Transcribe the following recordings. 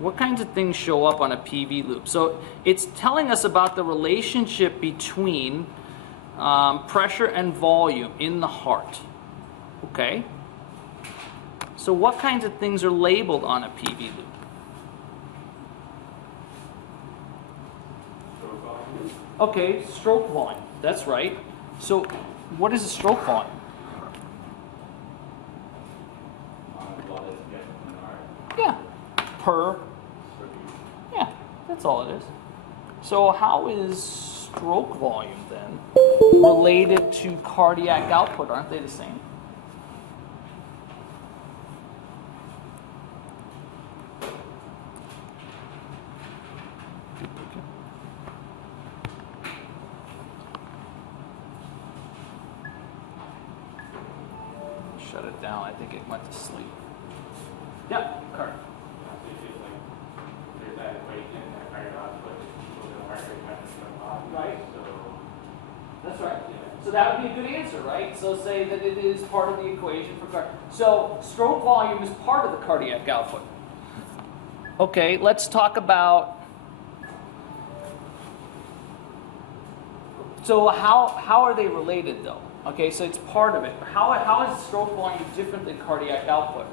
What kinds of things show up on a PV loop? So it's telling us about the relationship between pressure and volume in the heart. Okay? So what kinds of things are labeled on a PV loop? Okay, stroke volume. That's right. So what is a stroke volume? Yeah, yeah, that's all it is. So how is stroke volume then related to cardiac output? Aren't they the same? Shut it down. I think it went to sleep. Yep, Kurt. Right. That's right. So that would be a good answer, right? So say that it is part of the equation for cardiac. So stroke volume is part of the cardiac output. Okay, let's talk about. So how are they related though? Okay, so it's part of it. How is stroke volume different than cardiac output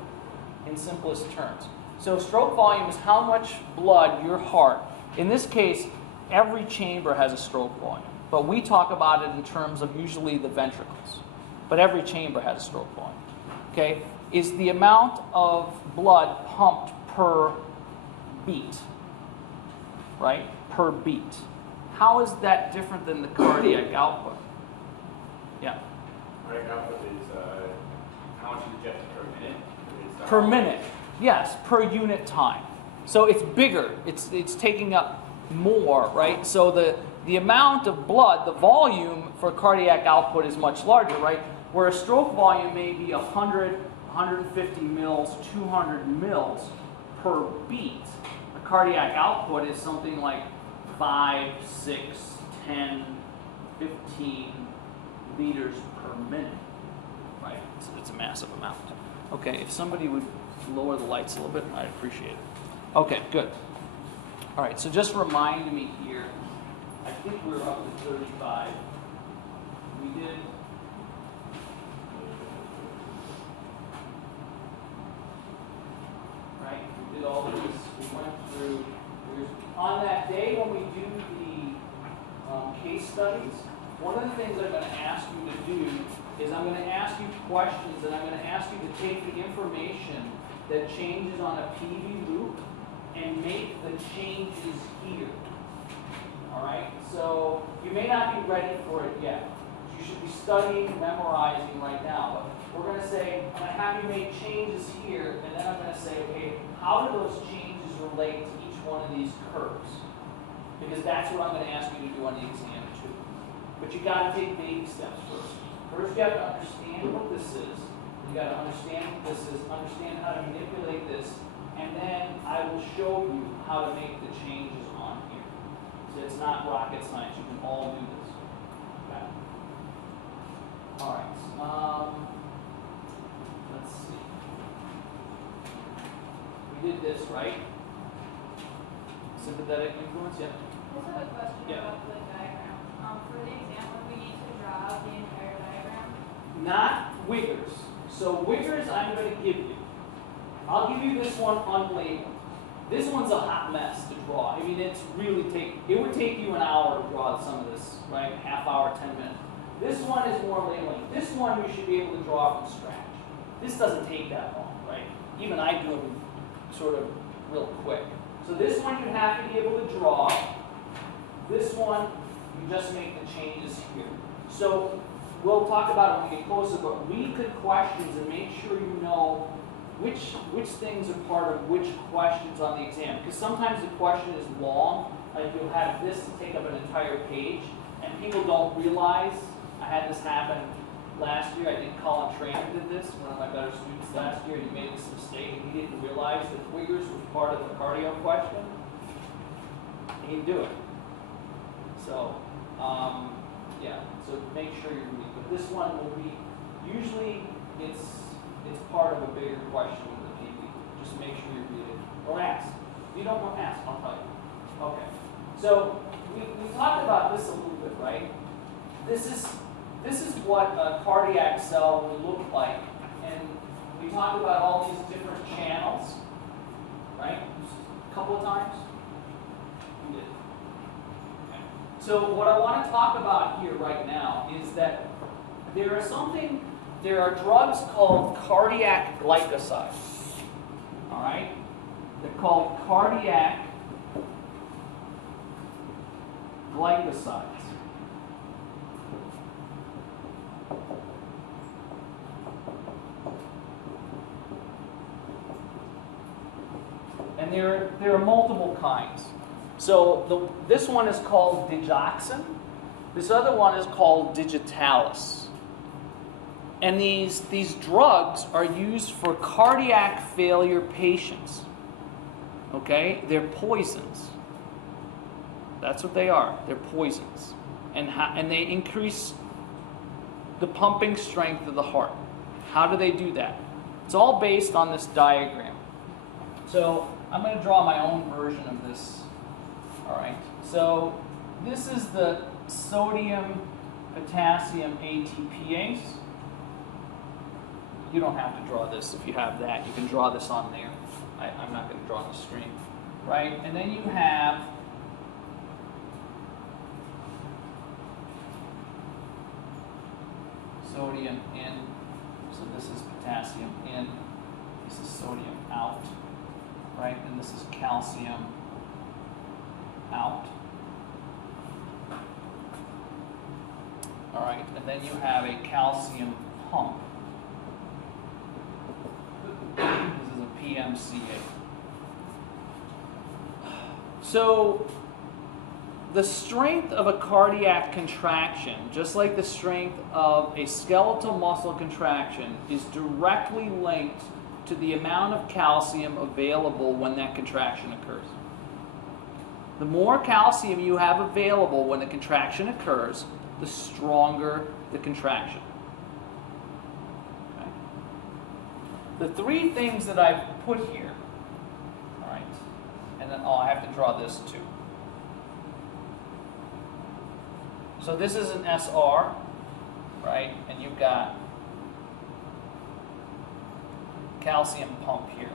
in simplest terms? So stroke volume is how much blood your heart, in this case, every chamber has a stroke volume, but we talk about it in terms of usually the ventricles, but every chamber has a stroke volume, okay, is the amount of blood pumped per beat, right, per beat. How is that different than the cardiac output? Yeah. Cardiac output is how much you inject per minute. Per minute, yes, per unit time. So it's bigger. It's taking up more, right? So the amount of blood, the volume for cardiac output is much larger, right? Where a stroke volume may be 100, 150 mils, 200 mils per beat. A cardiac output is something like 5, 6, 10, 15 liters per minute, right? So it's a massive amount. Okay, if somebody would lower the lights a little bit, I'd appreciate it. Okay, good. All right, so just remind me here, I think we're up to 35. We did, right, we did all of this, we went through, on that day when we do the case studies, one of the things I'm going to ask you to do is I'm going to ask you questions and I'm going to ask you to take the information that changes on a PV loop and make the changes here. All right? So you may not be ready for it yet. You should be studying, memorizing right now. But we're going to say, I'm going to have you make changes here, and then I'm going to say, okay, how do those changes relate to each one of these curves? Because that's what I'm going to ask you to do on the exam too. But you got to take baby steps first. First, you have to understand what this is. You got to understand what this is, understand how to manipulate this, and then I will show you how to make the changes on here. So it's not rocket science. You can all do this. Okay. All right. Let's see. We did this, right? Sympathetic influence, yeah. I just have a question about the diagram. For the example, we need to draw the entire diagram. Not Wiggers. So Wiggers I'm going to give you. I'll give you this one unlabeled. This one's a hot mess to draw. I mean, it would take you an hour to draw some of this, right? Half hour, 10 minutes. This one is more labeling. This one you should be able to draw from scratch. This doesn't take that long, right? Even I do them sort of real quick. So this one you have to be able to draw. This one, you just make the changes here. So we'll talk about it when we get closer, but read the questions and make sure you know which things are part of which questions on the exam. Because sometimes the question is long, like you'll have this to take up an entire page, and people don't realize. I had this happen last year. I think Colin Trainer did this, one of my better students last year, and he made this mistake, and he didn't realize that Wiggers was part of the cardio question. He didn't do it. So, yeah, so make sure you read. But this one will be, usually it's part of a bigger question with the PV. Just make sure you read it. Or ask. If you don't want to ask, I'll tell you. Okay. So we talked about this a little bit, right? This is what a cardiac cell would look like. And we talked about all these different channels, right? A couple of times. We did. Okay. So what I want to talk about here right now is that there are drugs called cardiac glycosides. All right? They're called cardiac glycosides. And there are multiple kinds. So this one is called digoxin. This other one is called digitalis. And these drugs are used for cardiac failure patients. Okay? They're poisons. That's what they are. They're poisons. And they increase the pumping strength of the heart. How do they do that? It's all based on this diagram. So I'm going to draw my own version of this. All right. So this is the sodium potassium ATPase. You don't have to draw this if you have that. You can draw this on there. I'm not going to draw on the screen. Right? And then you have sodium in. So this is potassium in. This is sodium out. Right? And this is calcium out. All right. And then you have a calcium pump. This is a PMCA. So the strength of a cardiac contraction, just like the strength of a skeletal muscle contraction, is directly linked to the amount of calcium available when that contraction occurs. The more calcium you have available when the contraction occurs, the stronger the contraction. Okay? The three things that I've put here, all right, and then I have to draw this too. So this is an SR, right, and you've got calcium pump here,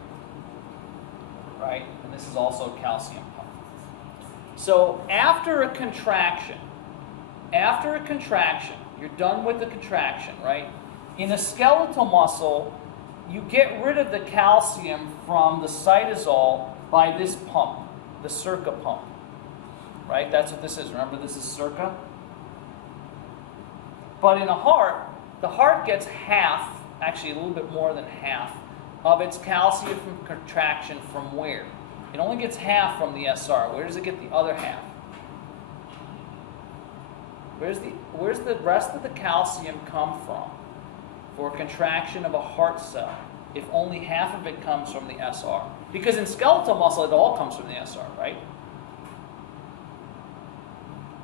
right, and this is also a calcium pump. So after a contraction, you're done with the contraction, right? In a skeletal muscle, you get rid of the calcium from the cytosol by this pump, the Circa pump, right? That's what this is. Remember, this is Circa? But in a heart, the heart gets half, actually a little bit more than half, of its calcium from contraction from where? It only gets half from the SR. Where does it get the other half? Where's the rest of the calcium come from for contraction of a heart cell if only half of it comes from the SR? Because in skeletal muscle, it all comes from the SR, right?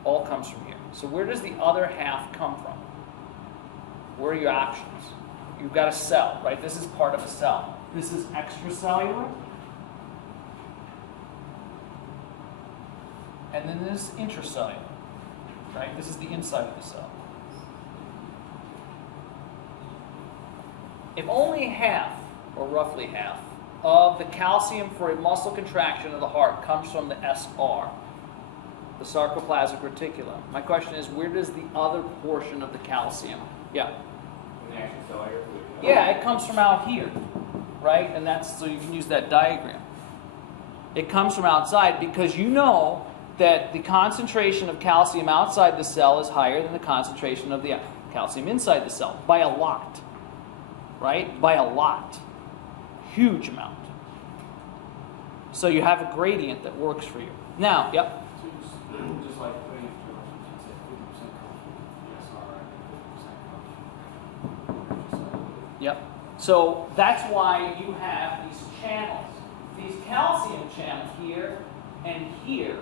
All comes from here. So where does the other half come from? Where are your options? You've got a cell, right? This is part of a cell. This is extracellular. And then this is intracellular, right? This is the inside of the cell. If only half, or roughly half, of the calcium for a muscle contraction of the heart comes from the SR, the sarcoplasmic reticulum, my question is, where does the other portion of the calcium? Yeah. Yeah, it comes from out here, right? And that's so you can use that diagram. It comes from outside because you know that the concentration of calcium outside the cell is higher than the concentration of the calcium inside the cell by a lot, right? By a lot. Huge amount. So you have a gradient that works for you. Now, yep. Just like Yep. So that's why you have these channels. These calcium channels here and here.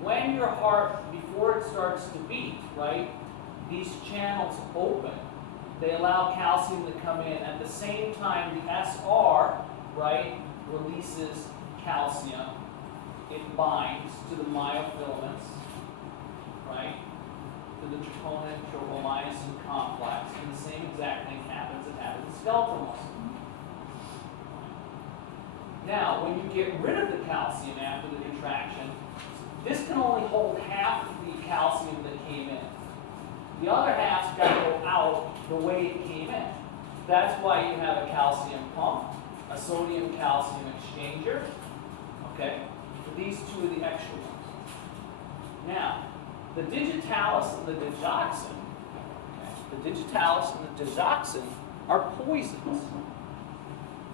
When your heart, before it starts to beat, right, these channels open. They allow calcium to come in. At the same time, the SR, right, releases calcium, it binds to the myofilaments, right? To the troponin tropomyosin complex, and the same exact thing happens in skeletal muscle. Now, when you get rid of the calcium after the contraction, this can only hold half of the calcium that came in. The other half's got to go out the way it came in. That's why you have a calcium pump, a sodium-calcium exchanger, okay? So these two are the extra ones. Now, the digitalis and the digoxin, okay, the digitalis and the digoxin are poisons.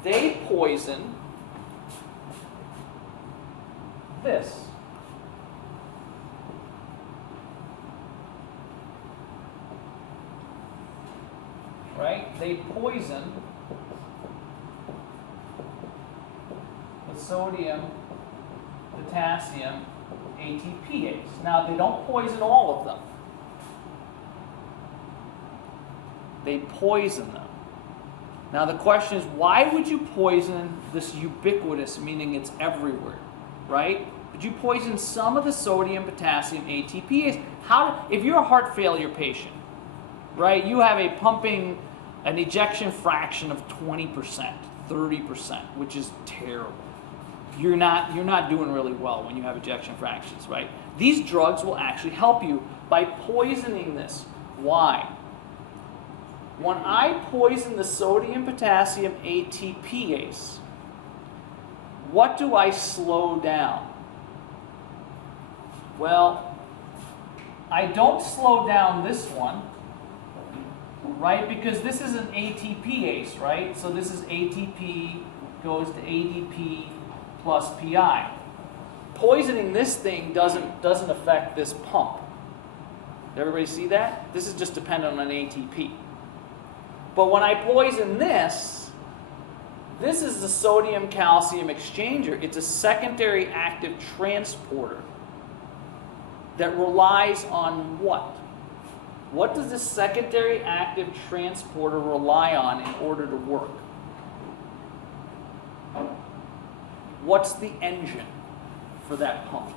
They poison this. Right? They poison the sodium, potassium, ATPase. Now, they don't poison all of them. They poison them. Now, the question is, why would you poison this ubiquitous, meaning it's everywhere, right? Would you poison some of the sodium, potassium, ATPase? If you're a heart failure patient, right, you have an ejection fraction of 20%, 30%, which is terrible. You're not doing really well when you have ejection fractions, right? These drugs will actually help you by poisoning this. Why? When I poison the sodium, potassium, ATPase, what do I slow down? Well, I don't slow down this one, right? Because this is an ATPase, right? So this is ATP goes to ADP plus PI. Poisoning this thing doesn't affect this pump. Did everybody see that? This is just dependent on ATP. But when I poison this is the sodium-calcium exchanger. It's a secondary active transporter that relies on what? What does this secondary active transporter rely on in order to work? What's the engine for that pump?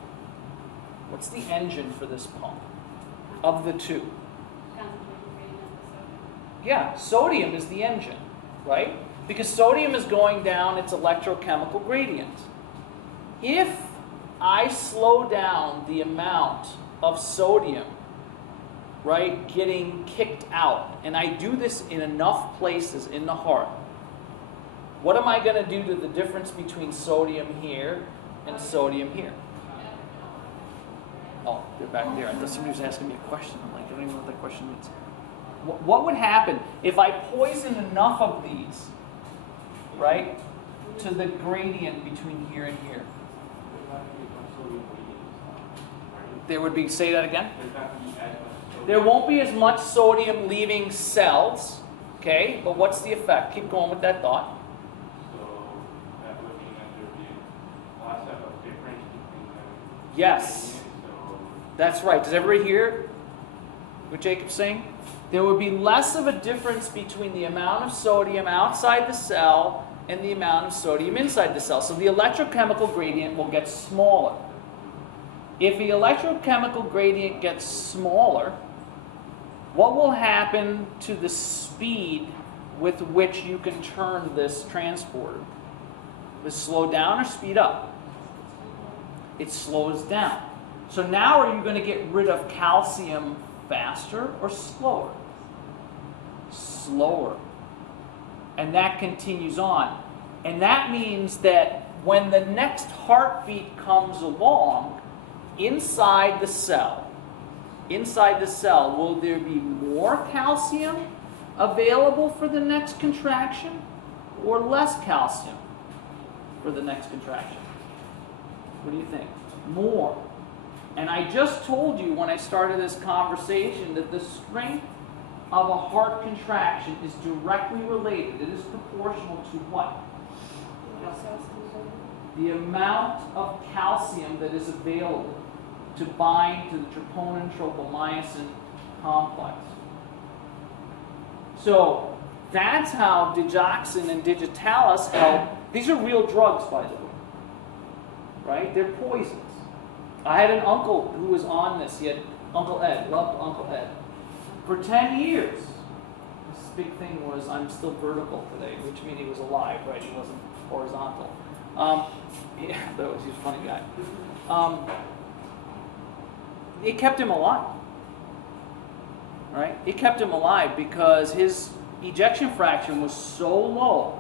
What's the engine for this pump of the two? Yeah, sodium is the engine, right? Because sodium is going down its electrochemical gradient. If I slow down the amount of sodium, right, getting kicked out, and I do this in enough places in the heart, what am I going to do to the difference between sodium here and sodium here? Oh, they're back there. I thought somebody was asking me a question. I'm like, I don't even know what that question means. What would happen if I poison enough of these, right, to the gradient between here and here? There would be, say that again? There won't be as much sodium leaving cells, okay? But what's the effect? Keep going with that thought. Yes, that's right. Does everybody hear what Jacob's saying? There would be less of a difference between the amount of sodium outside the cell and the amount of sodium inside the cell. So the electrochemical gradient will get smaller. If the electrochemical gradient gets smaller, what will happen to the speed with which you can turn this transporter? Will it slow down or speed up? It slows down. So now are you going to get rid of calcium faster or slower? Slower. And that continues on. And that means that when the next heartbeat comes along, inside the cell, will there be more calcium available for the next contraction or less calcium for the next contraction? What do you think? More. And I just told you when I started this conversation that the strength of a heart contraction is directly related. It is proportional to what? The amount of calcium that is available to bind to the troponin tropomyosin complex. So that's how digoxin and digitalis help. These are real drugs, by the way. right? They're poisons. I had an uncle who was on this. He had Uncle Ed, loved Uncle Ed. For 10 years, this big thing was, I'm still vertical today, which means he was alive, right? He wasn't horizontal. Yeah, that was, he was a funny guy. It kept him alive, right? It kept him alive because his ejection fraction was so low.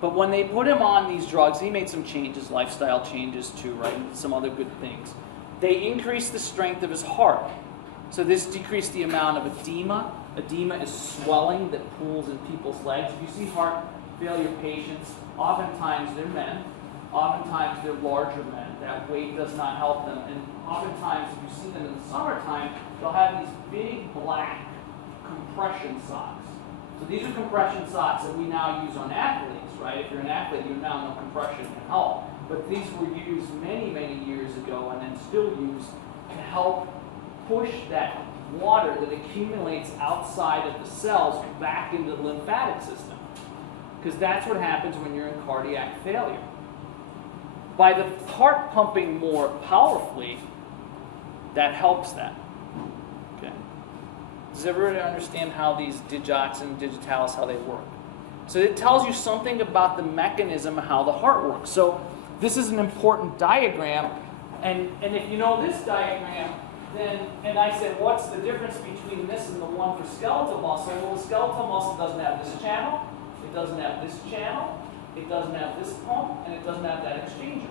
But when they put him on these drugs, he made some changes, lifestyle changes too, right? And some other good things. They increased the strength of his heart. So this decreased the amount of edema. Edema is swelling that pools in people's legs. If you see heart failure patients, oftentimes they're men. Oftentimes they're larger men. That weight does not help them. And oftentimes, if you see them in the summertime, they'll have these big black compression socks. So these are compression socks that we now use on athletes, right? If you're an athlete, you now know compression can help. But these were used many, many years ago and then still used to help push that water that accumulates outside of the cells back into the lymphatic system. Because that's what happens when you're in cardiac failure. By the heart pumping more powerfully, that helps that. Okay. Does everybody understand how these digoxin, digitalis, how they work? So it tells you something about the mechanism of how the heart works. So this is an important diagram, and if you know this diagram, then, and I said, what's the difference between this and the one for skeletal muscle? Well, the skeletal muscle doesn't have this channel, it doesn't have this channel, it doesn't have this pump, and it doesn't have that exchanger.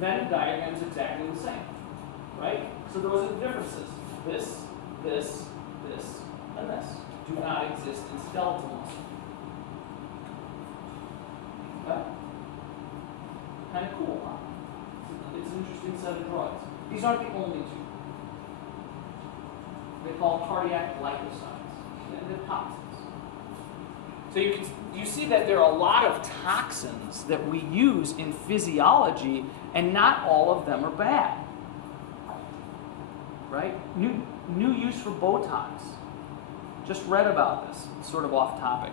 Venn diagram is exactly the same, right? So those are the differences. This, this, this, and this do not exist in skeletal muscle. Okay? Kind of cool, huh? It's an interesting set of drugs. These aren't the only two. They're called cardiac glycosides, and they're toxins. So you see that there are a lot of toxins that we use in physiology, and not all of them are bad. Right? New use for Botox. Just read about this. It's sort of off topic.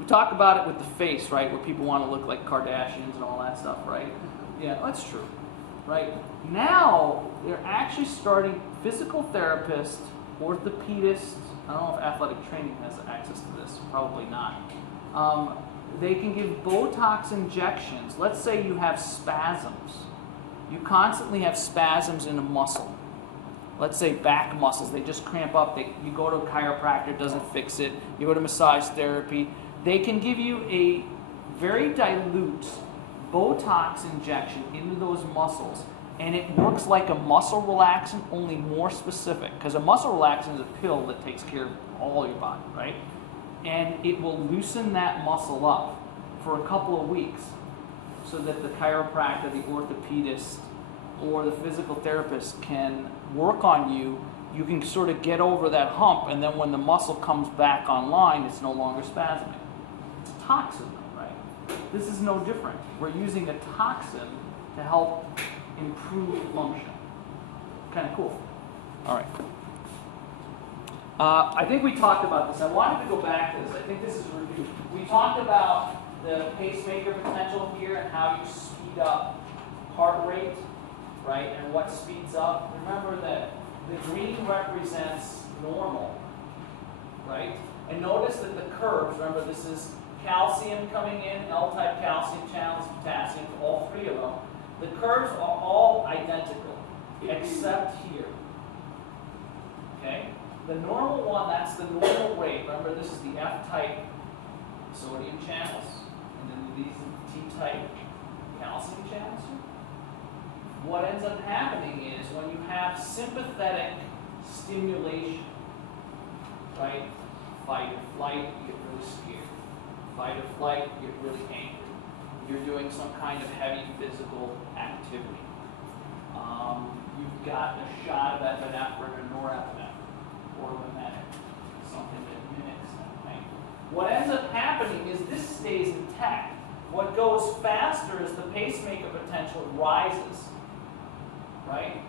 We talk about it with the face, right? Where people want to look like Kardashians and all that stuff, right? Yeah, that's true. Right? Now, they're actually starting physical therapists, orthopedists. I don't know if athletic training has access to this. Probably not. They can give Botox injections. Let's say you have spasms. You constantly have spasms in a muscle. Let's say back muscles. They just cramp up. You go to a chiropractor, doesn't fix it. You go to massage therapy. They can give you a very dilute Botox injection into those muscles, and it works like a muscle relaxant, only more specific. Because a muscle relaxant is a pill that takes care of all your body, right? And it will loosen that muscle up for a couple of weeks so that the chiropractor, the orthopedist, or the physical therapist can work on you. You can sort of get over that hump, and then when the muscle comes back online, it's no longer spasming. It's a toxin, right? This is no different. We're using a toxin to help improve function. Kind of cool. All right. I think we talked about this. I wanted to go back to this. I think this is a review. We talked about the pacemaker potential here and how you speed up heart rate, right? And what speeds up. Remember that the green represents normal, right? And notice that the curves, remember this is calcium coming in, L-type calcium channels, potassium, all three of them. The curves are all identical, except here. Okay? The normal one, that's the normal rate. Remember, this is the F-type sodium channels, and then these are the T-type calcium channels. What ends up happening is when you have sympathetic stimulation, right? Fight or flight, you get really scared. Fight or flight, you get really angry. You're doing some kind of heavy physical activity. You've got a shot of epinephrine or norepinephrine, or mimetic, something that mimics that, right? What ends up happening is this stays intact. What goes faster is the pacemaker potential rises, right?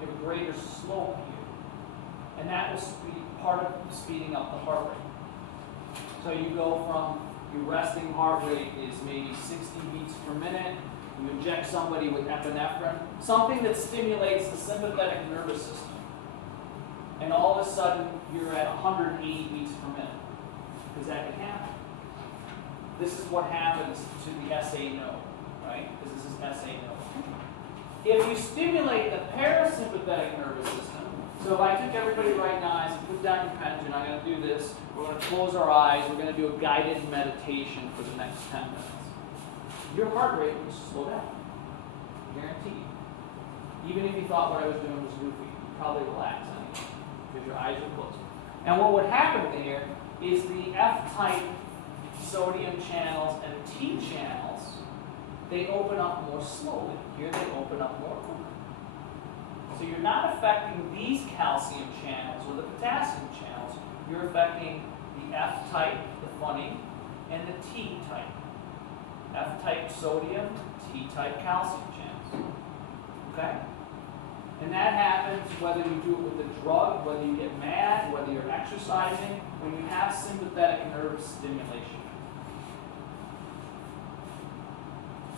You have a greater slope here. And that will be part of speeding up the heart rate. So you go from your resting heart rate is maybe 60 beats per minute. You inject somebody with epinephrine, something that stimulates the sympathetic nervous system, and all of a sudden you're at 180 beats per minute. Because that can happen. This is what happens to the SA node, right? Because this is SA node. If you stimulate the parasympathetic nervous system, so if I took everybody right now and put down your pens, and I'm going to do this, we're going to close our eyes, we're going to do a guided meditation for the next 10 minutes. Your heart rate will slow down. Guaranteed. Even if you thought what I was doing was goofy, you'd probably relax anyway, because your eyes are closed. And what would happen there is the F-type sodium channels and T channels, they open up more slowly. Here they open up more quickly. So you're not affecting these calcium channels or the potassium channels. You're affecting the F-type, the funny, and the T-type. F-type sodium, T-type calcium channels. Okay? And that happens whether you do it with a drug, whether you get mad, whether you're exercising, when you have sympathetic nerve stimulation.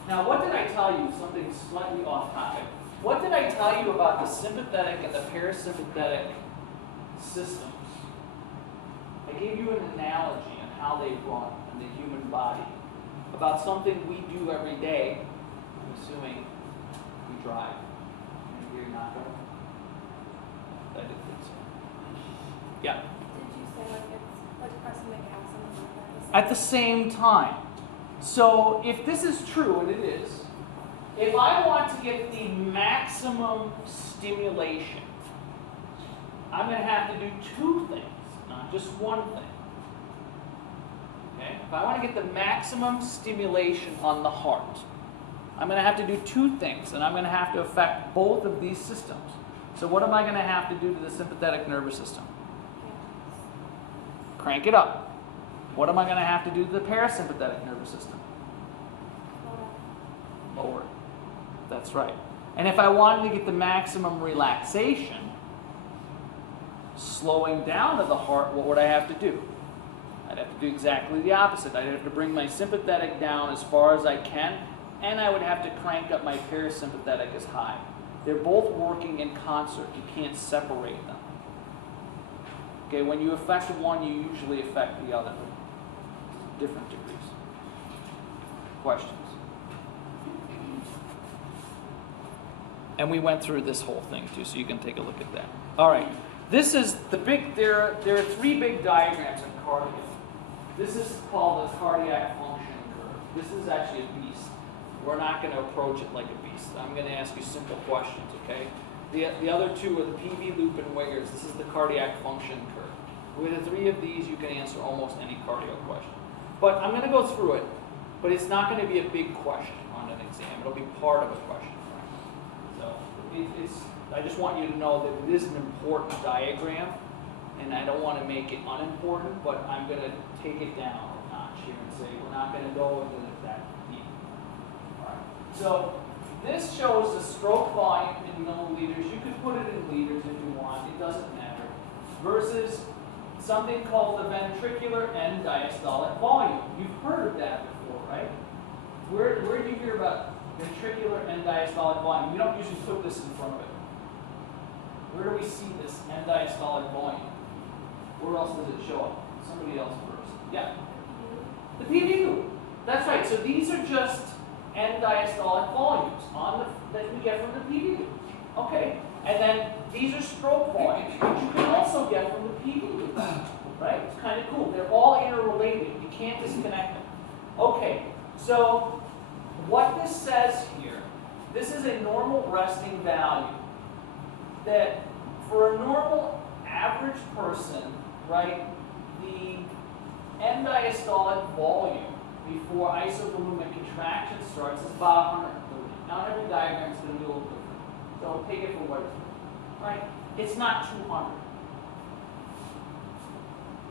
Now, what did I tell you? Something slightly off topic. What did I tell you about the sympathetic and the parasympathetic systems? I gave you an analogy on how they run in the human body, about something we do every day. I'm assuming we drive. You're not going to? I didn't think so. Yeah. Did you say like it's like pressing the gas on the brake At the same time. So if this is true, and it is, if I want to get the maximum stimulation, I'm going to have to do two things, not just one thing. Okay? If I want to get the maximum stimulation on the heart, I'm going to have to do two things, and I'm going to have to affect both of these systems. So what am I going to have to do to the sympathetic nervous system? Crank it up. What am I going to have to do to the parasympathetic nervous system? Lower it. That's right. And if I wanted to get the maximum relaxation, slowing down of the heart, what would I have to do? I'd have to do exactly the opposite. I'd have to bring my sympathetic down as far as I can, and I would have to crank up my parasympathetic as high. They're both working in concert. You can't separate them. Okay, when you affect one, you usually affect the other. Different degrees. Questions? And we went through this whole thing too, so you can take a look at that. All right. This is the big, there are three big diagrams in cardio. This is called the cardiac function curve. This is actually a beast. We're not going to approach it like a beast. I'm going to ask you simple questions, okay? The other two are the PV loop and Wiggers. This is the cardiac function curve. With the three of these, you can answer almost any cardio question. But I'm going to go through it, but it's not going to be a big question on an exam. It'll be part of a question. So I just want you to know that it is an important diagram, and I don't want to make it unimportant, but I'm going to take it down a notch here and say we're not going to go into that deep. All right. So this shows the stroke volume in milliliters. You could put it in liters if you want. It doesn't matter. Versus something called the ventricular end diastolic volume. You've heard of that before, right? Where did you hear about ventricular end diastolic volume? We don't usually put this in front of it. Where do we see this end diastolic volume? Where else does it show up? Somebody else first. Yeah. The PV loop. That's right. So these are just end diastolic volumes that we get from the PV loop. Okay. And then these are stroke volumes, which you can also get from the PV loop. Right? It's kind of cool. They're all interrelated. You can't disconnect them. Okay. So what this says here, this is a normal resting value. That for a normal average person, right, the end diastolic volume before isovolumic contraction starts is about 130. Now every diagram is going to be a little different. So take it for what it's worth. Right? It's not 200.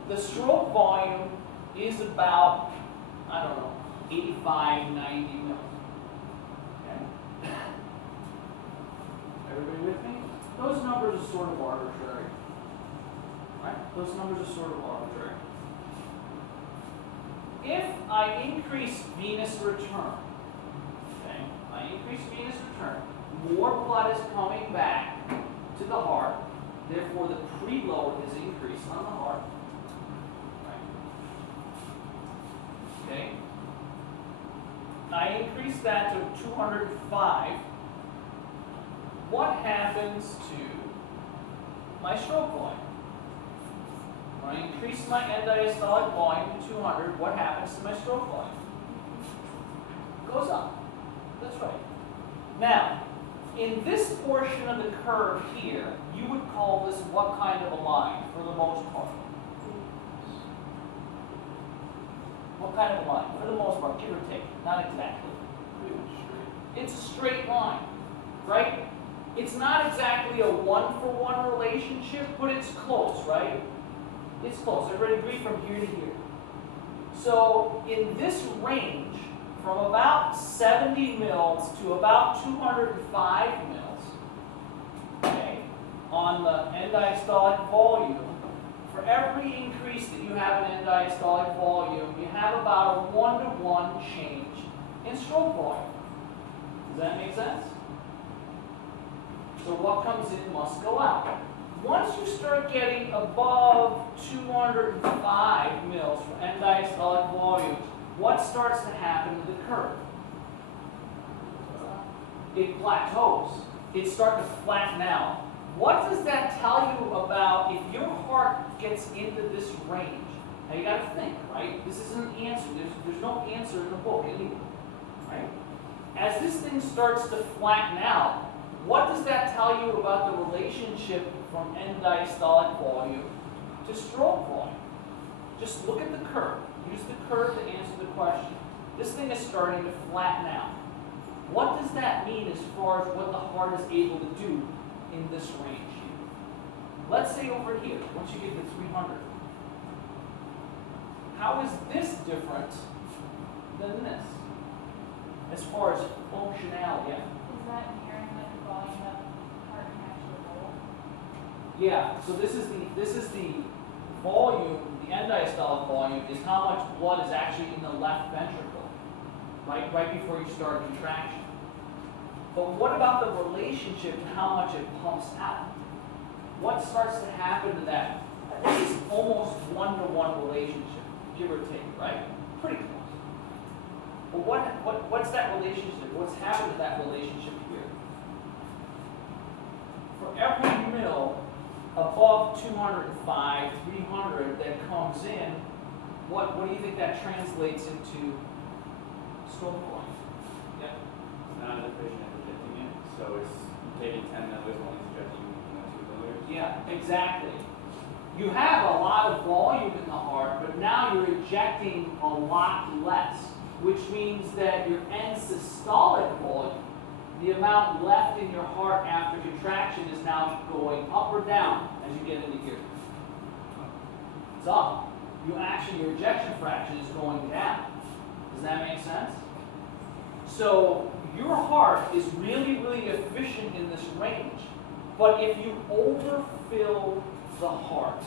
The stroke volume is about, I don't know, 85, 90 mils. Okay? Everybody with me? Those numbers are sort of arbitrary. Right? Those numbers are sort of arbitrary. If I increase venous return, okay, I increase more blood is coming back to the heart, therefore the preload is increased on the heart. Right. Okay? I increase that to 205. What happens to my stroke volume? When I increase my end diastolic volume to 200, what happens to my stroke volume? It goes up. That's right. Now, in this portion of the curve here, you would call this what kind of a line for the most part? What kind of a line? For the most part, give or take. Not exactly. It's a straight line, right? It's not exactly a one-for-one relationship, but it's close, right? It's close. Everybody agree from here to here. So in this range, from about 70 mils to about 205 mils, okay, on the end diastolic volume, for every increase that you have in end diastolic volume, you have about a 1-to-1 change in stroke volume. Does that make sense? So what comes in must go out. Once you start getting above 205 mils for end diastolic volume, what starts to happen to the curve? It plateaus. It starts to flatten out. What does that tell you about if your heart gets into this range? Now you got to think, right? This isn't an answer. There's no answer in the book anywhere, right? As this thing starts to flatten out, what does that tell you about the relationship from end diastolic volume to stroke volume? Just look at the curve. Use the curve to answer the question. This thing is starting to flatten out. What does that mean as far as what the heart is able to do in this range here? Let's say over here, once you get to 300. How is this different than this? As far as functionality, yeah. Is that mirroring like the volume that the heart can actually hold? Yeah, so this is the volume, the end diastolic volume is how much blood is actually in the left ventricle, right before you start contraction. But what about the relationship to how much it pumps out? What starts to happen to that? It's almost 1-to-1 relationship, give or take, right? Pretty close. But what's that relationship? What's happened to that relationship here? For every mil above 205, 300 that comes in, what do you think that translates into stroke volume? Yeah. It's not as efficient as injecting it, so it's taking 10 milliliters while it's injecting 2 milliliters. Yeah, exactly. You have a lot of volume in the heart, but now you're injecting a lot less, which means that your end systolic volume, the amount left in your heart after contraction, is now going up or down as you get into here. It's up. Your ejection fraction is going down. Does that make sense? So your heart is really, really efficient in this range. But if you overfill the heart,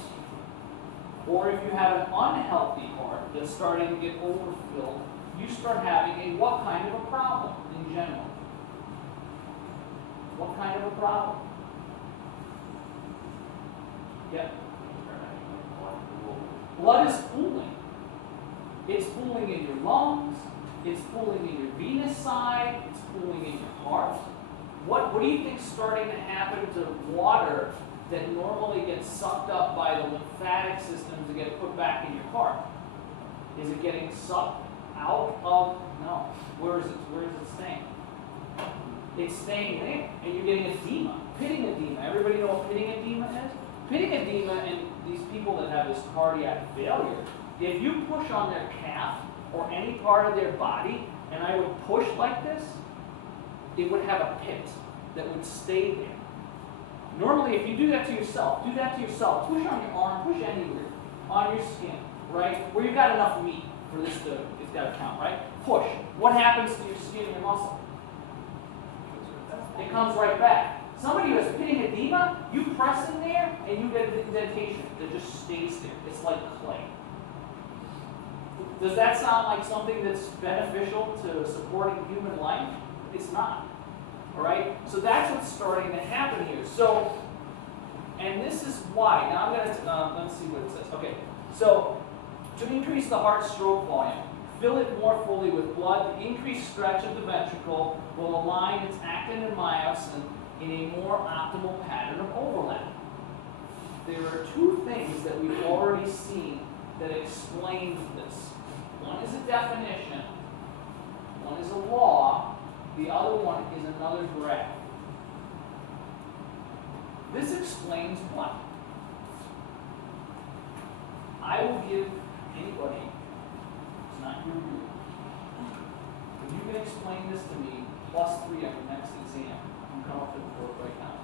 or if you have an unhealthy heart that's starting to get overfilled, you start having a what kind of a problem in general? What kind of a problem? Yep. Blood is pooling. It's pooling in your lungs, it's pooling in your venous side, it's pooling in your heart. What do you think is starting to happen to water that normally gets sucked up by the lymphatic system to get put back in your heart? Is it getting sucked out of? No. Where is it staying? It's staying there, and you're getting edema, pitting edema. Everybody know what pitting edema is? Pitting edema, and these people that have this cardiac failure, if you push on their calf or any part of their body, and I would push like this, it would have a pit that would stay there. Normally, if you do that to yourself, push on your arm, push anywhere, on your skin, right? Where you've got enough meat for this to, it's got to count, right? Push. What happens to your skin and your muscle? It comes right back. Somebody who has pitting edema, you press in there and you get an indentation that just stays there. It's like clay. Does that sound like something that's beneficial to supporting human life? It's not. All right? So that's what's starting to happen here. So, and this is why. Now I'm going to, let's see what it says. Okay, so to increase the heart stroke volume, fill it more fully with blood. The increased stretch of the ventricle will align its actin and myosin in a more optimal pattern of overlap. There are two things that we've already seen that explain this. One is a definition, one is a law, the other one is another graph. This explains what? I will give anybody, it's not your group, if you can explain this to me, +3 on your next exam, I'm confident for it right now.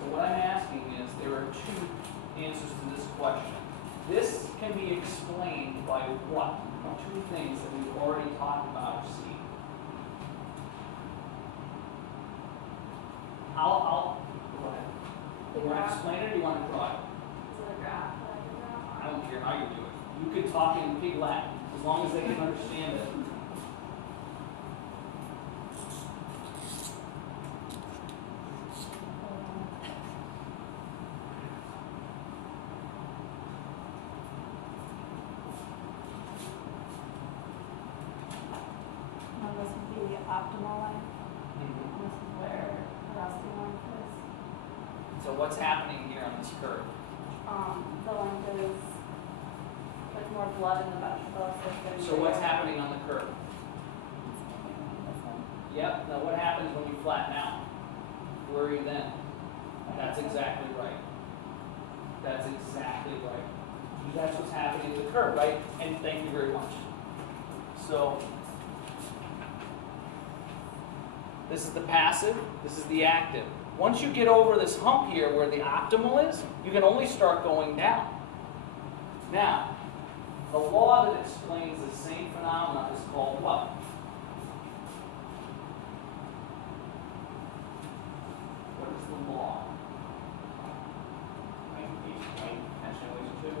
So what I'm asking is, there are two answers to this question. This can be explained by what? Two things that we've already talked about or seen. I'll go ahead. You want to explain it or do you want to draw it? Is it a graph that I can draw? I don't care how you do it. You could talk in pig Latin, as long as they can understand it. And this would be the optimal length. And this is where the resting length is. So what's happening here on this curve? The length is, there's more blood in the ventricle, so it's going to be. So what's happening on the curve? Yep, now what happens when you flatten out? Where are you then? That's exactly right. That's exactly right. That's what's happening to the curve, right? And thank you very much. So, this is the passive, this is the active. Once you get over this hump here where the optimal is, you can only start going down. Now, the law that explains the same phenomenon is called what? What is the law? Tension relationship.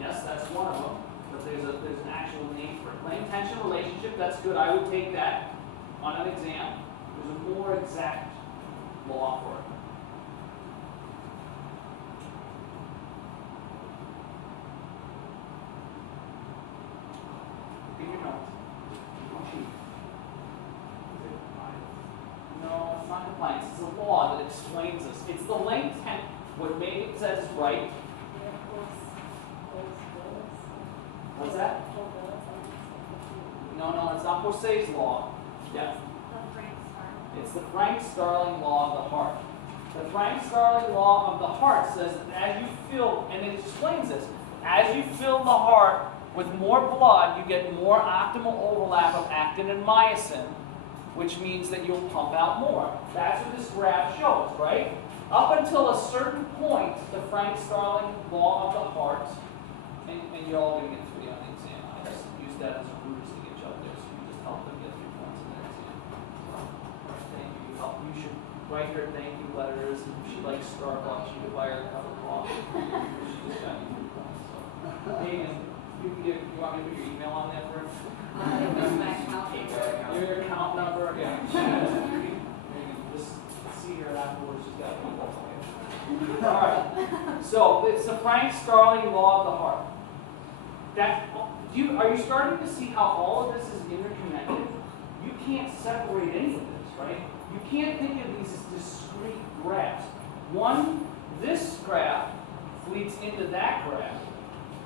Yes, that's one of them, but there's an actual name for it. Length-tension relationship, that's good. I would take that on an exam. There's a more exact law for it. Give your notes. No, it's not compliance. It's a law that explains this. It's the length ten. What Megan says is right. What's that? No, it's not Poiseuille's law. Yeah. It's the Frank-Starling law of the heart. The Frank-Starling law of the heart says that as you fill, and it explains this, as you fill the heart with more blood, you get more optimal overlap of actin and myosin, which means that you'll pump out more. That's what this graph shows, right? Up until a certain point, the Frank-Starling law of the heart, and you're all going to get 3 on the exam. I just use that as a ruse to get you up there, so you just help them get 3 points in their exam. Thank you. You should write her thank you letters. If she likes Starbucks, you could buy her a cup of coffee. She just got you 3 points. So, Megan, you want me to put your email on there for her? Your account number, yeah. Just see her afterwards. She's got me. All right. So it's the Frank-Starling law of the heart. Are you starting to see how all of this is interconnected? You can't separate any of this, right? You can't think of these as discrete graphs. This graph leads into that graph,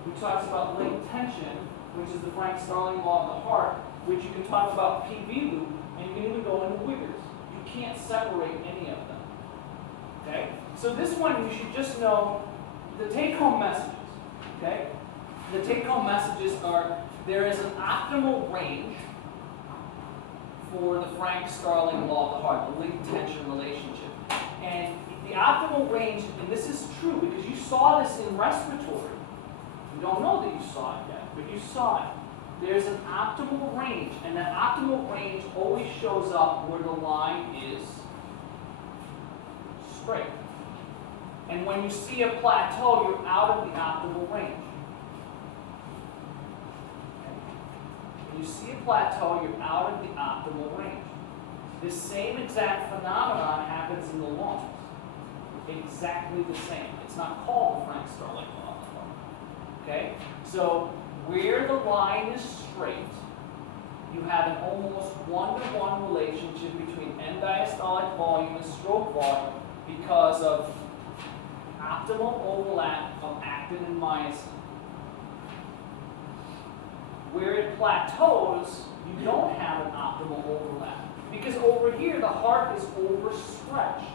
which talks about length tension, which is the Frank-Starling law of the heart, which you can talk about PV loop, and you can even go into Wiggers. You can't separate any of them. Okay? So this one, you should just know the take-home messages. Okay? The take-home messages are, there is an optimal range for the Frank-Starling law of the heart, the length-tension relationship. And the optimal range, and this is true because you saw this in respiratory. You don't know that you saw it yet, but you saw it. There's an optimal range, and that optimal range always shows up where the line is straight. And when you see a plateau, you're out of the optimal range. When you see a plateau, you're out of the optimal range. This same exact phenomenon happens in the lungs. Exactly the same. It's not called the Frank Starling law. Okay? So where the line is straight, you have an almost one-to-one relationship between end diastolic volume and stroke volume because of optimal overlap of actin and myosin. Where it plateaus, you don't have an optimal overlap. Because over here, the heart is overstretched,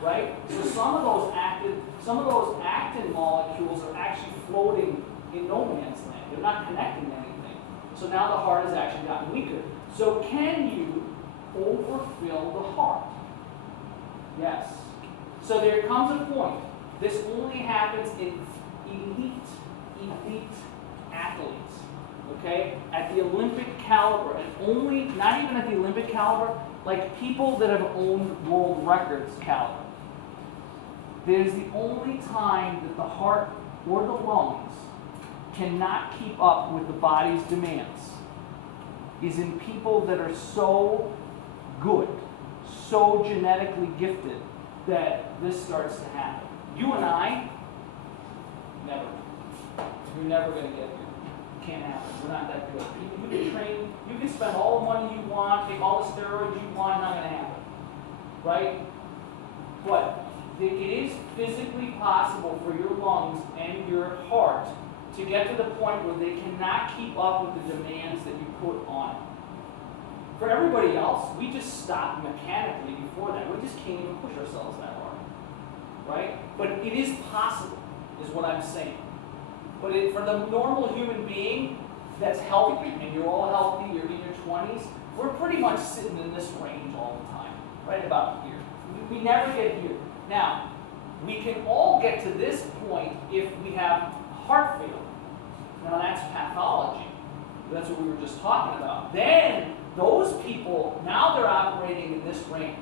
right? So some of those actin molecules are actually floating in no man's land. They're not connecting to anything. So now the heart has actually gotten weaker. So can you overfill the heart? Yes. So there comes a point. This only happens in elite athletes. Okay? At the Olympic caliber, and only, not even at the Olympic caliber, like people that have owned world records caliber. There's the only time that the heart or the lungs cannot keep up with the body's demands is in people that are so good, so genetically gifted that this starts to happen. You and I, never. You're never going to get here. Can't happen. We're not that good. You can train, you can spend all the money you want, take all the steroids you want, not going to happen. Right? But it is physically possible for your lungs and your heart to get to the point where they cannot keep up with the demands that you put on it. For everybody else, we just stop mechanically before that. We just can't even push ourselves that hard. Right? But it is possible, is what I'm saying. But for the normal human being that's healthy, and you're all healthy, you're in your 20s, we're pretty much sitting in this range all the time, right about here. We never get here. Now, we can all get to this point if we have heart failure. Now that's pathology. That's what we were just talking about. Then, those people, now they're operating in this range.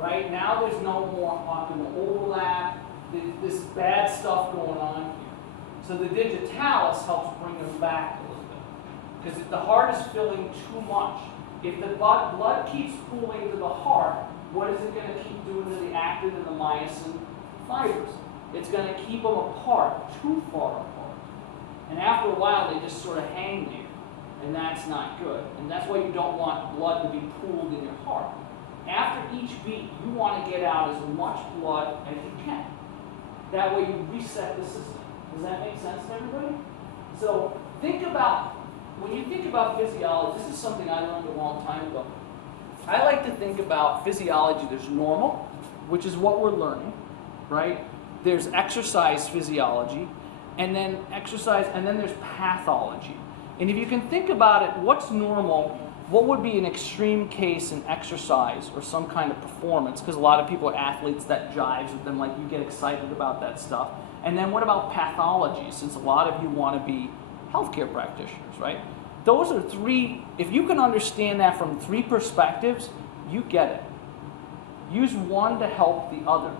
Right? Now there's no more optimal overlap, this bad stuff going on here. So the digitalis helps bring them back a little bit. Because if the heart is filling too much, if the blood keeps pooling to the heart, what is it going to keep doing to the actin and the myosin fibers? It's going to keep them apart, too far apart. And after a while, they just sort of hang there. And that's not good. And that's why you don't want blood to be pooled in your heart. After each beat, you want to get out as much blood as you can. That way you reset the system. Does that make sense to everybody? So think about, when you think about physiology, this is something I learned a long time ago. I like to think about physiology. There's normal, which is what we're learning, right? There's exercise physiology, and then there's pathology. And if you can think about it, what's normal? What would be an extreme case in exercise or some kind of performance? Because a lot of people are athletes, that jives with them, like you get excited about that stuff. And then what about pathology, since a lot of you want to be healthcare practitioners, right? Those are three, if you can understand that from three perspectives, you get it. Use one to help the other.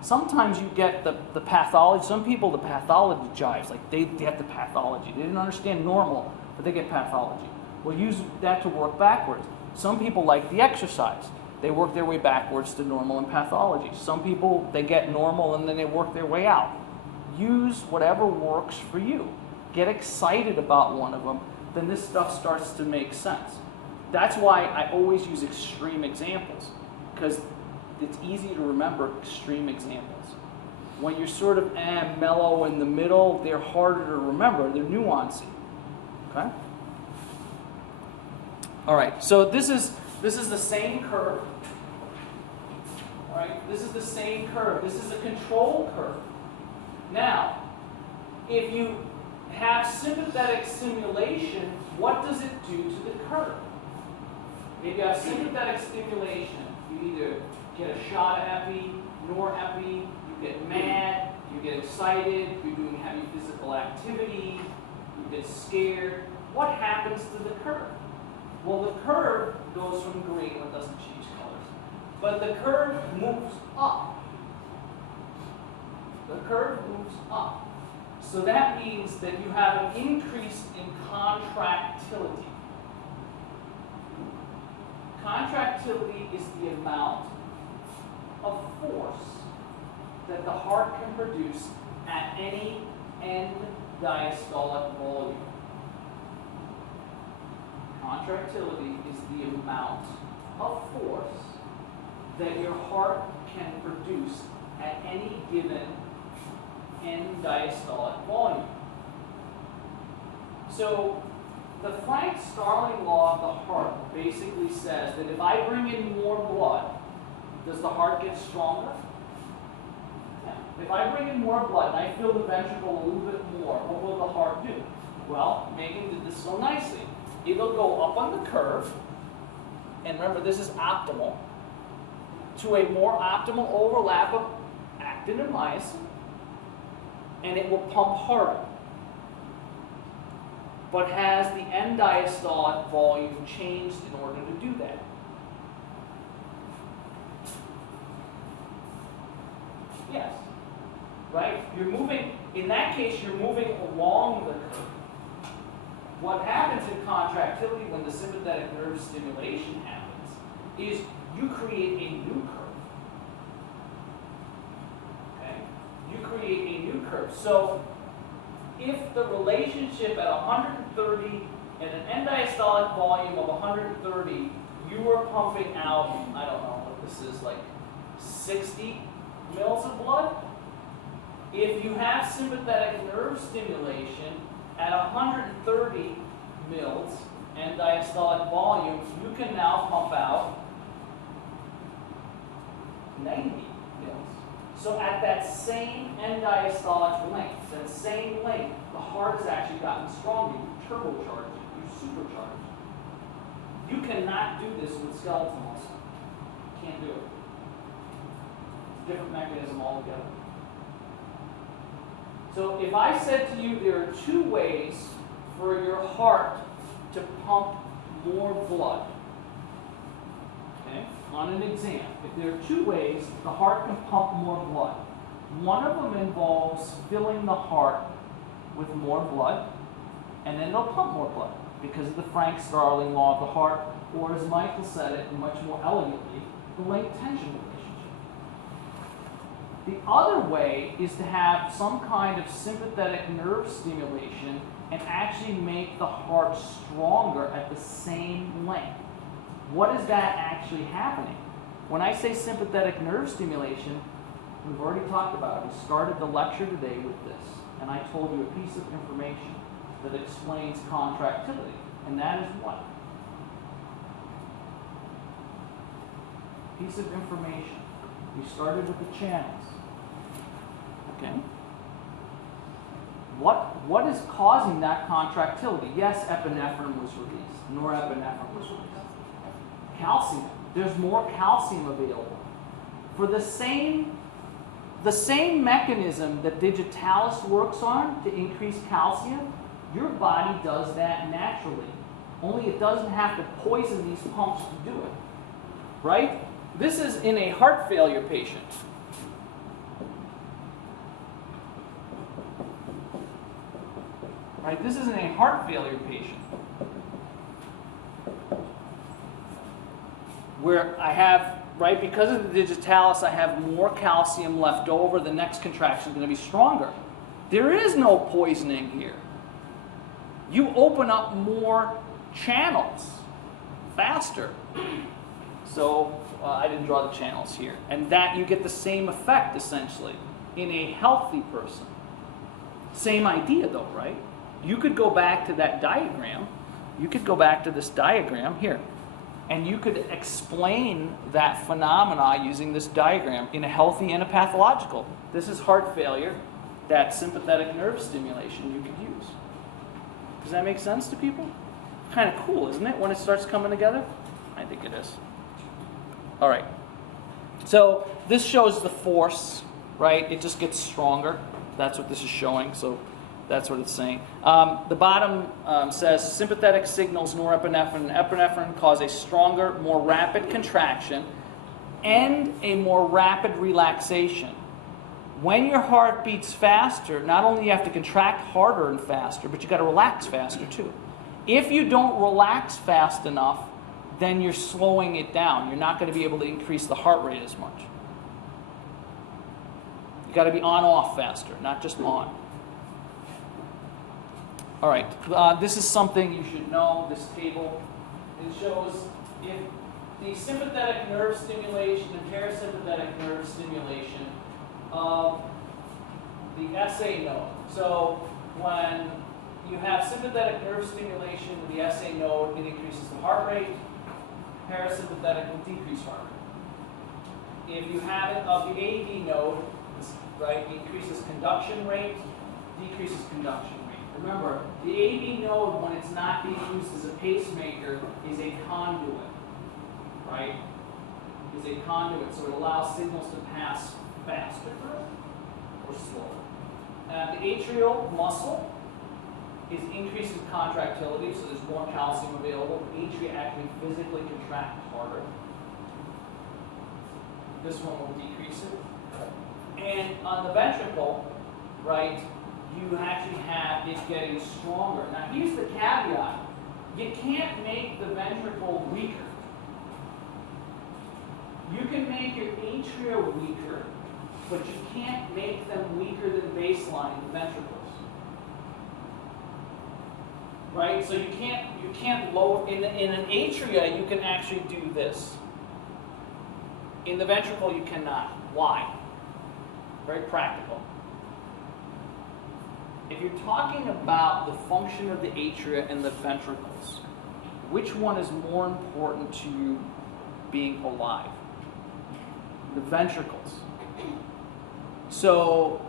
Sometimes you get the pathology, some people the pathology jives, like they get the pathology. They didn't understand normal, but they get pathology. Well, use that to work backwards. Some people like the exercise. They work their way backwards to normal and pathology. Some people, they get normal and then they work their way out. Use whatever works for you. Get excited about one of them, then this stuff starts to make sense. That's why I always use extreme examples, because it's easy to remember extreme examples. When you're sort of mellow in the middle, they're harder to remember. They're nuancey. Okay? All right, so this is the same curve. All right, this is the same curve. This is a control curve. Now, if you have sympathetic stimulation, what does it do to the curve? If you have sympathetic stimulation, you either get a shot of epi, norepi, you get mad, you get excited, you're doing heavy physical activity, you get scared. What happens to the curve? Well, the curve goes from green, it doesn't change colors, but the curve moves up. The curve moves up. So that means that you have an increase in contractility. Contractility is the amount of force that the heart can produce at any end diastolic volume. Contractility is the amount of force that your heart can produce at any given end diastolic volume. So the Frank-Starling law of the heart basically says that if I bring in more blood, does the heart get stronger? Yeah. If I bring in more blood and I fill the ventricle a little bit more, what will the heart do? Well, Megan did this so nicely. It'll go up on the curve, and remember this is optimal, to a more optimal overlap of actin and myosin, and it will pump harder, but has the end diastolic volume changed in order to do that. Yes, right? You're moving, in that case, you're moving along the curve. What happens in contractility when the sympathetic nerve stimulation happens is you create a new curve. Okay? You create a new curve. So if the relationship at 130 and an end diastolic volume of 130, you are pumping out, I don't know what this is, like 60 mils of blood. If you have sympathetic nerve stimulation at 130 mils end diastolic volume, you can now pump out 90 mils. So at that same end diastolic length, that same length, the heart has actually gotten stronger. You turbocharge it, you supercharge it. You cannot do this with skeletal muscle. You can't do it. It's a different mechanism altogether. So if I said to you there are two ways for your heart to pump more blood, okay, on an exam, if there are two ways the heart can pump more blood, one of them involves filling the heart with more blood, and then it'll pump more blood because of the Frank-Starling law of the heart, or as Michael said it much more elegantly, the late tension relationship. The other way is to have some kind of sympathetic nerve stimulation and actually make the heart stronger at the same length. What is that actually happening? When I say sympathetic nerve stimulation, we've already talked about it. We started the lecture today with this, and I told you a piece of information that explains contractility, and that is what? Piece of information. We started with the channels. Okay. What is causing that contractility? Yes, epinephrine was released. Norepinephrine was released. Calcium. There's more calcium available. For the same mechanism that digitalis works on to increase calcium, your body does that naturally. Only it doesn't have to poison these pumps to do it. Right? This is in a heart failure patient. Right? This is in a heart failure patient where I have, right, because of the digitalis, I have more calcium left over. The next contraction is going to be stronger. There is no poisoning here. You open up more channels faster. So I didn't draw the channels here. And that you get the same effect, essentially, in a healthy person. Same idea, though, right? You could go back to that diagram. You could go back to this diagram here. And you could explain that phenomena using this diagram in a healthy and a pathological. This is heart failure. That sympathetic nerve stimulation you could use. Does that make sense to people? Kind of cool, isn't it, when it starts coming together? I think it is. All right. So this shows the force, right? It just gets stronger. That's what this is showing. So that's what it's saying. The bottom says sympathetic signals norepinephrine and epinephrine cause a stronger, more rapid contraction and a more rapid relaxation. when your heart beats faster, not only you have to contract harder and faster, but you got to relax faster too. If you don't relax fast enough, then you're slowing it down. You're not going to be able to increase the heart rate as much. You got to be on-off faster, not just on. All right, this is something you should know, this table. It shows if the sympathetic nerve stimulation and parasympathetic nerve stimulation of the SA node. So when you have sympathetic nerve stimulation with the SA node, it increases the heart rate. Parasympathetic will decrease heart rate. If you have it of the AV node, right, increases conduction rate, decreases conduction rate. Remember, the AV node, when it's not being used as a pacemaker, is a conduit, right? Is a conduit, so it allows signals to pass faster or slower. The atrial muscle is increasing contractility, so there's more calcium available. The atria actually physically contract harder. This one will decrease it. And on the ventricle, right, you actually have it getting stronger. Now here's the caveat. You can't make the ventricle weaker. You can make your atria weaker, but you can't make them weaker than baseline, the ventricles. Right? So you can't lower, in an atria you can actually do this. In the ventricle you cannot. Why? Very practical. If you're talking about the function of the atria and the ventricles, which one is more important to you being alive? The ventricles. So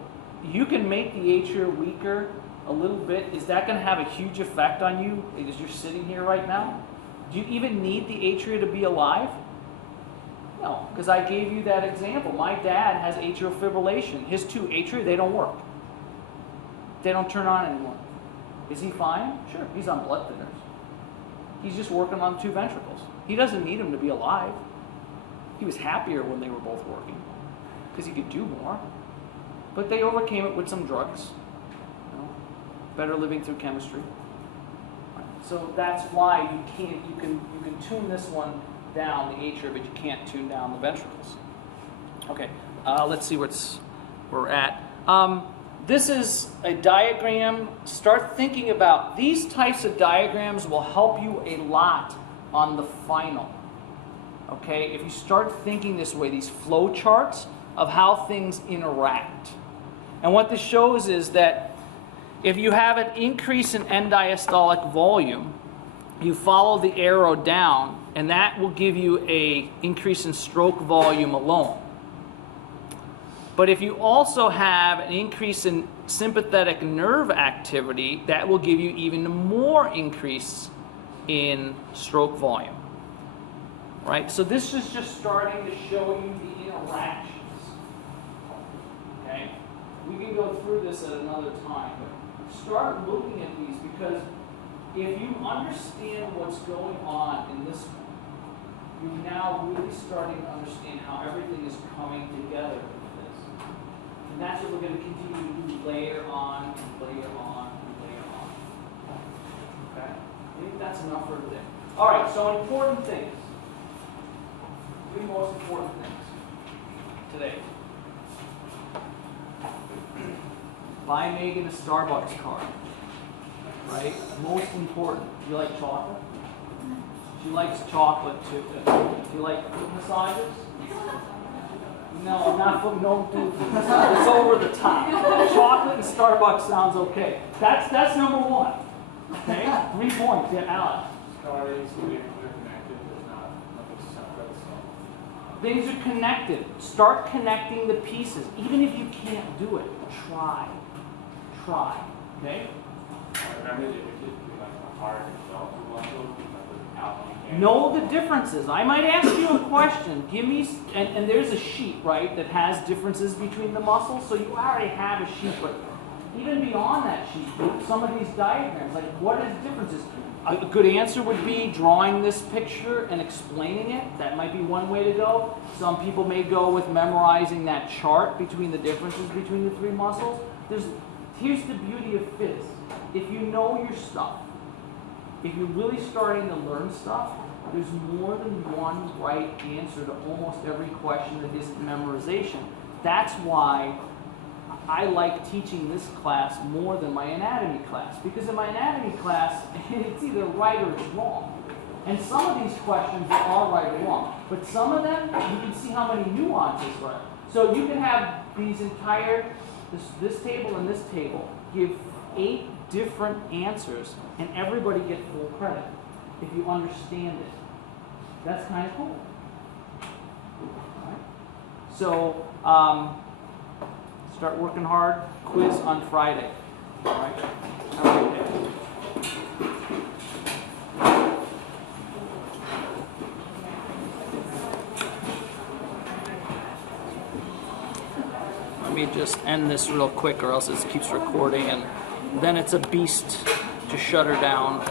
you can make the atria weaker a little bit. Is that going to have a huge effect on you as you're sitting here right now? Do you even need the atria to be alive? No, because I gave you that example. My dad has atrial fibrillation. His two atria, they don't work. They don't turn on anymore. Is he fine? Sure, he's on blood thinners. He's just working on two ventricles. He doesn't need them to be alive. He was happier when they were both working because he could do more. But they overcame it with some drugs. You know, better living through chemistry. So that's why you can tune this one down, the atria, but you can't tune down the ventricles. Okay, let's see where we're at. This is a diagram. Start thinking about these types of diagrams will help you a lot on the final. Okay, if you start thinking this way, these flow charts of how things interact. And what this shows is that if you have an increase in end diastolic volume, you follow the arrow down, and that will give you an increase in stroke volume alone. But if you also have an increase in sympathetic nerve activity, that will give you even more increase in stroke volume. Right? So this is just starting to show you the interactions. Okay? We can go through this at another time, but start looking at these, because if you understand what's going on in this one, you're now really starting to understand how everything is coming together. And that's what we're going to continue to do layer on and layer on and layer on. Okay? I think that's enough for today. All right, so important things. Three most important things today. Buy Megan a Starbucks card. Right? Most important. Do you like chocolate? She likes chocolate too. Do you like foot massages? No, not foot, no, dude. It's over the top. Chocolate and Starbucks sounds okay. That's number one. Okay? 3 points. Yeah, Alex. Things are connected. Start connecting the pieces. Even if you can't do it, try. Try. Okay? Know the differences. I might ask you a question. Give me, and there's a sheet, right, that has differences between the muscles. So you already have a sheet, but even beyond that sheet, some of these diagrams, like what is the differences? A good answer would be drawing this picture and explaining it. That might be one way to go. Some people may go with memorizing that chart between the differences between the three muscles. Here's the beauty of phys. If you know your stuff, if you're really starting to learn stuff, there's more than one right answer to almost every question that isn't memorization. That's why I like teaching this class more than my anatomy class. Because in my anatomy class, it's either right or it's wrong. And some of these questions are right or wrong. But some of them, you can see how many nuances are. So you can have these entire, this table and this table, give 8 different answers, and everybody get full credit if you understand it. That's kind of cool. All right. So, start working hard. Quiz on Friday. All right. Have a good day. Let me just end this real quick, or else it keeps recording, and then it's a beast to shut her down.